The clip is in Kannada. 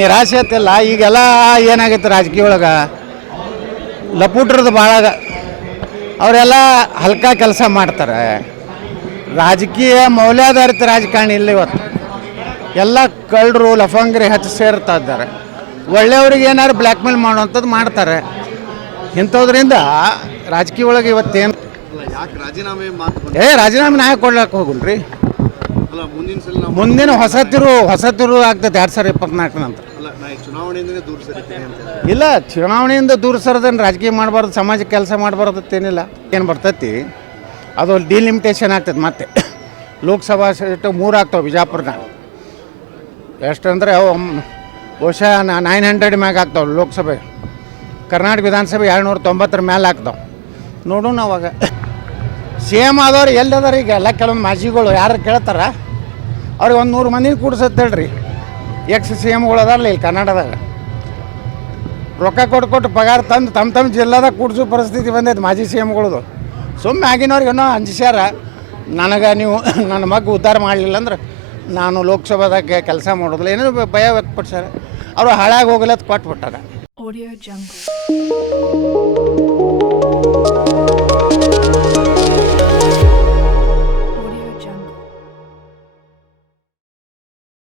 ನಿರಾಶೆ ಆತಿಲ್ಲ. ಈಗೆಲ್ಲ ಏನಾಗೈತೆ ರಾಜಕೀಯ ಒಳಗೆ ಲಪುಟ್ರದ್ದು ಭಾಳ ಅವರೆಲ್ಲ ಹಲ್ಕ ಕೆಲಸ ಮಾಡ್ತಾರೆ. ರಾಜಕೀಯ ಮೌಲ್ಯಾಧಾರಿತ ರಾಜಕಾರಣಿ ಇಲ್ಲ ಇವತ್ತು. ಎಲ್ಲ ಕಳ್ಳರು ಲಫಂಗರಿ ಹಚ್ಚಿ ಸೇರ್ತಾ ಇದ್ದಾರೆ. ಒಳ್ಳೆಯವ್ರಿಗೆ ಏನಾದ್ರು ಬ್ಲ್ಯಾಕ್ ಮೇಲ್ ಮಾಡುವಂಥದ್ದು ಮಾಡ್ತಾರೆ. ಇಂಥದ್ರಿಂದ ರಾಜಕೀಯ ಒಳಗೆ ಇವತ್ತೇನು ರಾಜೀನಾಮೆ ನಾಯಕ ಕೊಡ್ಲಿಕ್ಕೆ ಹೋಗುಲ್ರಿ. ಮುಂದಿನ ಹೊಸ ತಿರು ಆಗ್ತದೆ 2024 ನಂತರ. ಇಲ್ಲ, ಚುನಾವಣೆಯಿಂದ ದೂರ ಸರದೇನು ರಾಜಕೀಯ ಮಾಡಬಾರ್ದು, ಸಮಾಜಕ್ಕೆ ಕೆಲಸ ಮಾಡಬಾರ್ದು ಏನಿಲ್ಲ. ಏನು ಬರ್ತೈತಿ ಅದು ಡಿಲಿಮಿಟೇಷನ್ ಆಗ್ತದೆ. ಮತ್ತೆ ಲೋಕಸಭಾ ಸೀಟು 3 ಆಗ್ತಾವೆ ಬಿಜಾಪುರನ. ಎಷ್ಟಂದರೆ ಅವು ಬಹುಶಃ 900 ಮ್ಯಾಗ ಆಗ್ತಾವೆ ಲೋಕಸಭೆ. ಕರ್ನಾಟಕ ವಿಧಾನಸಭೆ 290 ಮೇಲೆ ಆಗ್ತಾವೆ. ನೋಡೋಣ ಅವಾಗ. ಸಿ ಎಮ್ ಆದವ್ರು ಎಲ್ಲದಾರ ಈಗ ಎಲ್ಲ ಕೆಲವೊಂದು ಮಾಜಿಗಳು ಯಾರು ಕೇಳ್ತಾರ ಅವ್ರಿಗೆ 100 ಮಂದಿನ ಕೂಡ್ಸತ್ತೆ ಹೇಳ್ರಿ. ಎಕ್ಸ್ ಸಿ ಎಮ್ಗಳು ಅದಾರಲ್ಲ ಇಲ್ಲಿ ಕರ್ನಾಟಕದಾಗ, ರೊಕ್ಕ ಕೊಟ್ಟು ಪಗಾರ ತಂದು ತಮ್ಮ ಜಿಲ್ಲಾದಾಗ ಕೂಡಿಸೋ ಪರಿಸ್ಥಿತಿ ಬಂದೈತೆ ಮಾಜಿ ಸಿ ಎಮ್ಗಳದು. ಸುಮ್ಮನೆ ಆಗಿನವ್ರಿಗೆ ಏನೋ ಅಂಜಿಸ್ಯಾರ, ನನಗೆ ನೀವು ನನ್ನ ಮಗ ಉದ್ಧಾರ ಮಾಡಲಿಲ್ಲ ಅಂದ್ರೆ ನಾನು ಲೋಕಸಭಾದಾಗ ಕೆಲಸ ಮಾಡೋದಿಲ್ಲ ಏನೋ ಭಯ ವ್ಯಕ್ತಪಡಿಸ್ಯಾರ. ಅವರು ಹಾಳಾಗಿ ಹೋಗಲತ್ತು ಕೊಟ್ಬಿಟ್ಟಾರ.